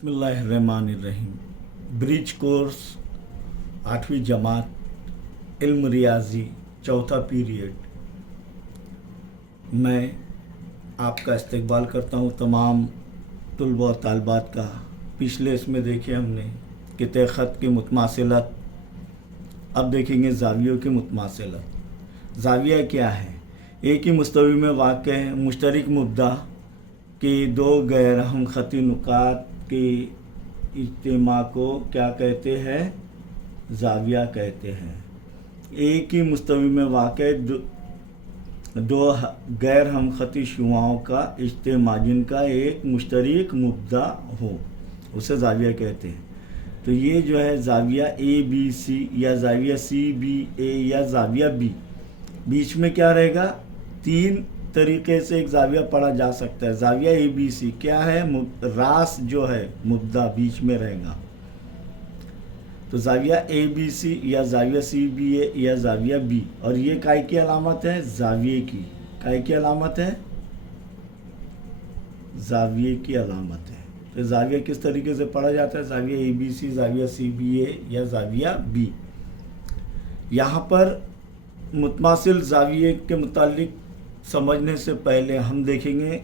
बिस्मिल्लाहिर्रहमानिर्रहीम। Bridge course 8वीं जमात इल्म रियाजी चौथा पीरियड। मैं आपका इस्तकबाल करता हूँ तमाम तुलबा और तालबात का। पिछले इसमें देखे हमने कि ख़त की मुतमासिलत, अब देखेंगे ज़ावियों की मुतमासिलत। ज़ाविया क्या है? एक ही मुस्तवी में वाक़ मुश्तरक मुद्दा कि दो गैर हम ख़ती नुकात के इज्तिमा को क्या कहते हैं? ज़ाविया कहते हैं। एक ही मुस्तवी में वाक़ दो गैर हम ख़ती शुआओं का इज्तिमा जिनका एक मुश्तरक मुद्दा हो, उसे ज़ाविया कहते हैं। तो ये जो है ज़ाविया ए बी सी या ज़ाविया सी बी ए या ज़ाविया बी, बीच में क्या रहेगा? तीन तरीके से एक ज़ाविया पढ़ा जा सकता है। ज़ाविया ए बी सी क्या है? रास जो है मुद्दा बीच में रहेगा। तो ज़ाविया ए बी सी या ज़ाविया सी बी ए या ज़ाविया बी, और ये काय की अलामत है? ज़ाविये की। काय की अलामत है? ज़ाविये की अलामत है। तो ज़ाविया किस तरीके से पढ़ा जाता है? ज़ाविया ए बी सी, ज़ाविया सी बी ए या ज़ाविया बी। यहाँ पर मुतमासिल ज़ाविये के मुतालिक समझने से पहले हम देखेंगे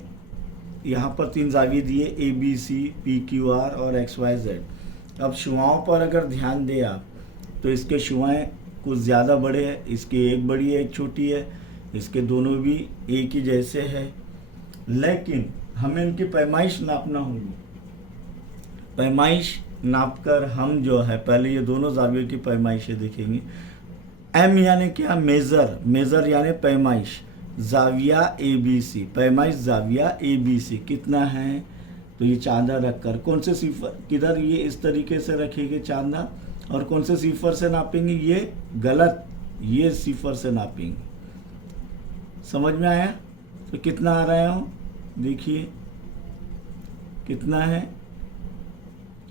यहाँ पर तीन ज़ाविये दिए, A B C, P Q R और एक्स वाई जेड। अब शुआओं पर अगर ध्यान दें आप तो इसके शुआएँ कुछ ज़्यादा बड़े हैं, इसकी एक बड़ी है एक छोटी है, इसके दोनों भी एक ही जैसे है, लेकिन हमें इनकी पैमाइश नापना होगी। पैमाइश नाप कर हम जो है पहले ये दोनों ज़ावियों की पैमाइशें देखेंगे। एम यानी क्या? मेज़र। मेज़र यानी पैमाइश। ज़ाविया ए बी सी, पैमाइश ज़ाविया ए बी सी कितना है? तो ये चांदा रख कर कौन से सिफर किधर ये इस तरीके से रखेंगे चांदा, और कौन से सिफर से नापेंगे? ये गलत, ये सिफर से नापेंगे। समझ में आया? तो कितना आ रहा है? देखिए कितना है?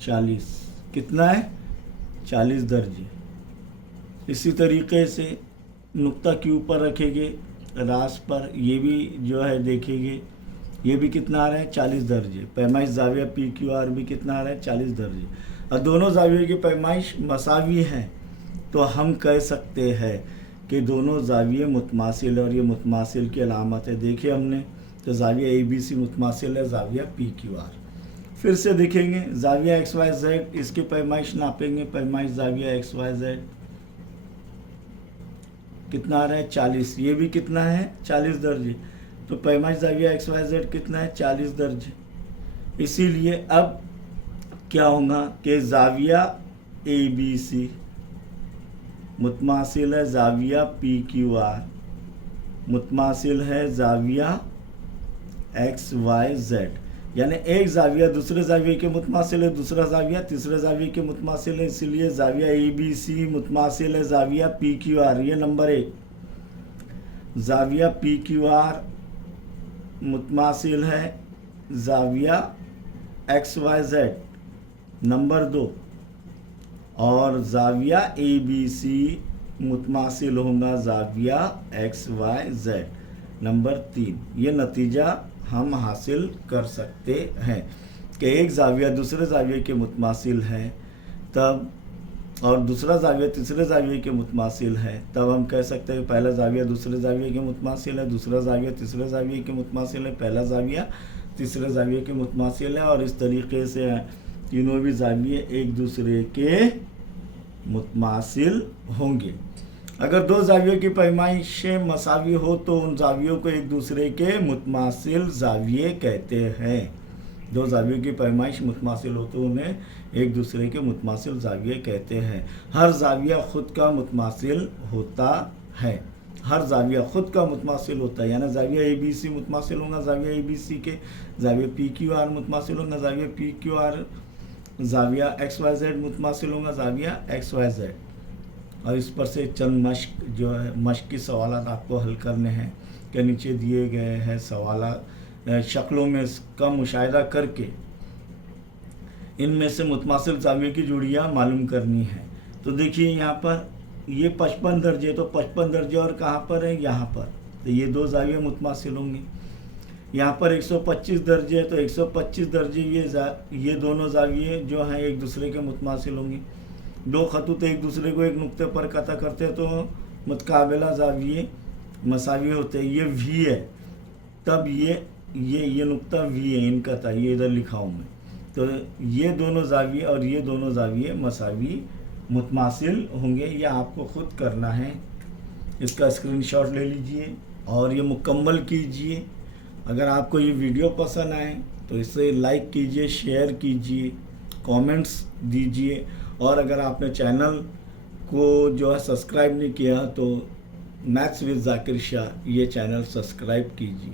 40। कितना है? 40 दर्जे। इसी तरीके से नुक्ता के ऊपर रखेंगे रास पर, ये भी जो है देखेंगे, ये भी कितना आ रहा है? 40 दर्जे। पैमाइश ज़ाविया पी क्यू आर भी कितना आ रहा है? 40 दर्जे। और दोनों ज़ावियों की पैमाइश मसावी है, तो हम कह सकते हैं कि दोनों ज़ाविये मुतमासिल, और ये मुतमासिल की अलामत है। देखिए हमने तो ज़ाविया ए बी सी मुतमासिल है ज़ाविया पी क्यू आर। फिर से देखेंगे ज़ाविया एक्स वाई जेड, इसकी पैमाइश नापेंगे। पैमाइश ज़ाविया एक्स वाई जेड कितना आ रहा है? 40। ये भी कितना है? 40 दर्जे। तो पैमाइश ज़ाविया एक्स वाई जेड कितना है? 40 दर्जे। इसीलिए अब क्या होगा कि ज़ाविया ए बी सी मुतमासिल है ज़ाविया पी क्यू आर, मुतमासिल है ज़ाविया एक्स वाई जेड। यानी एक ज़ाविया दूसरे ज़ाविये के मुतमासिल है, दूसरा ज़ाविया तीसरे ज़ाविये के मुतमासिल है। इसलिए ज़ाविया ए बी सी मुतमासिल है ज़ाविया पी क्यू आर, ये नंबर 1। ज़ाविया पी क्यू आर मुतमासिल है ज़ाविया एक्स वाई जेड, नंबर 2। और ज़ाविया ए बी सी मुतमासिल होगा ज़ाविया एक्स वाई जेड, नंबर 3। ये नतीजा हम हासिल कर सकते हैं कि एक ज़ाविया दूसरे ज़ाविये के मुतमासिल है तब, और दूसरा ज़ाविया तीसरे ज़ाविये के मुतमासिल है, तब हम कह सकते हैं कि पहला ज़ाविया दूसरे ज़ाविये के मुतमासिल है, दूसरा ज़ाविया तीसरे ज़ाविये के मुतमासिल है, पहला ज़ाविया तीसरे ज़ाविये के मुतमासिल है, और इस तरीके से तीनों भी ज़ाविये एक दूसरे के मुतमासिल होंगे। अगर दो ज़ावियों की पैमाइशें मसावी हो तो उन ज़ावियों को एक दूसरे के मुतमासिल ज़ाविये कहते हैं। दो ज़ावियों की पैमाइश मुतमासिल हो तो उन्हें एक दूसरे के मुतमासिल ज़ाविये कहते हैं। हर ज़ाविया ख़ुद का मुतमासिल होता है। हर ज़ाविया ख़ुद का मुतमासिल होता है। यानी ज़ाविया ए बी सी मुतमासिल होगा ज़ाविया ए बी सी के, ज़ाविया पी क्यू आर मुतमासिल होगा ज़ाविया पी क्यू आर, ज़ाविया एक्स वाई जेड मुतमासिल होगा ज़ाविया एक्स वाई जेड। और इस पर से चंद मश्क जो है मश्क की सवालात आपको हल करने हैं कि नीचे दिए गए हैं सवालात शक्लों में का मुशाहिदा करके इनमें से मुतमासिल ज़ावियों की जोड़ियाँ मालूम करनी है। तो देखिए यहाँ पर ये 55 दर्जे, तो 55 दर्जे और कहाँ पर है? यहाँ पर। तो ये दो ज़ाविये मुतमासिल होंगे। यहाँ पर 125 दर्जे है तो 125 दर्जे ये दोनों जाविये जो हैं एक दूसरे के मुतमासिल होंगे। दो खतूत एक दूसरे को एक नुक्ते पर कता करते हैं तो मुतकाबिला जाविये मसावी होते हैं। ये वी है तब ये नुक्ता वी है इनका था, ये इधर लिखा हूँ मैं। तो ये दोनों जाविये और ये दोनों जाविये मसावी मुतमासिल होंगे। ये आपको खुद करना है। इसका स्क्रीनशॉट ले लीजिए और ये मुकम्मल कीजिए। अगर आपको ये वीडियो पसंद आए तो इसे लाइक कीजिए, शेयर कीजिए, कमेंट्स दीजिए और अगर आपने चैनल को जो है सब्सक्राइब नहीं किया तो मैथ्स विद जाकिर शाह ये चैनल सब्सक्राइब कीजिए।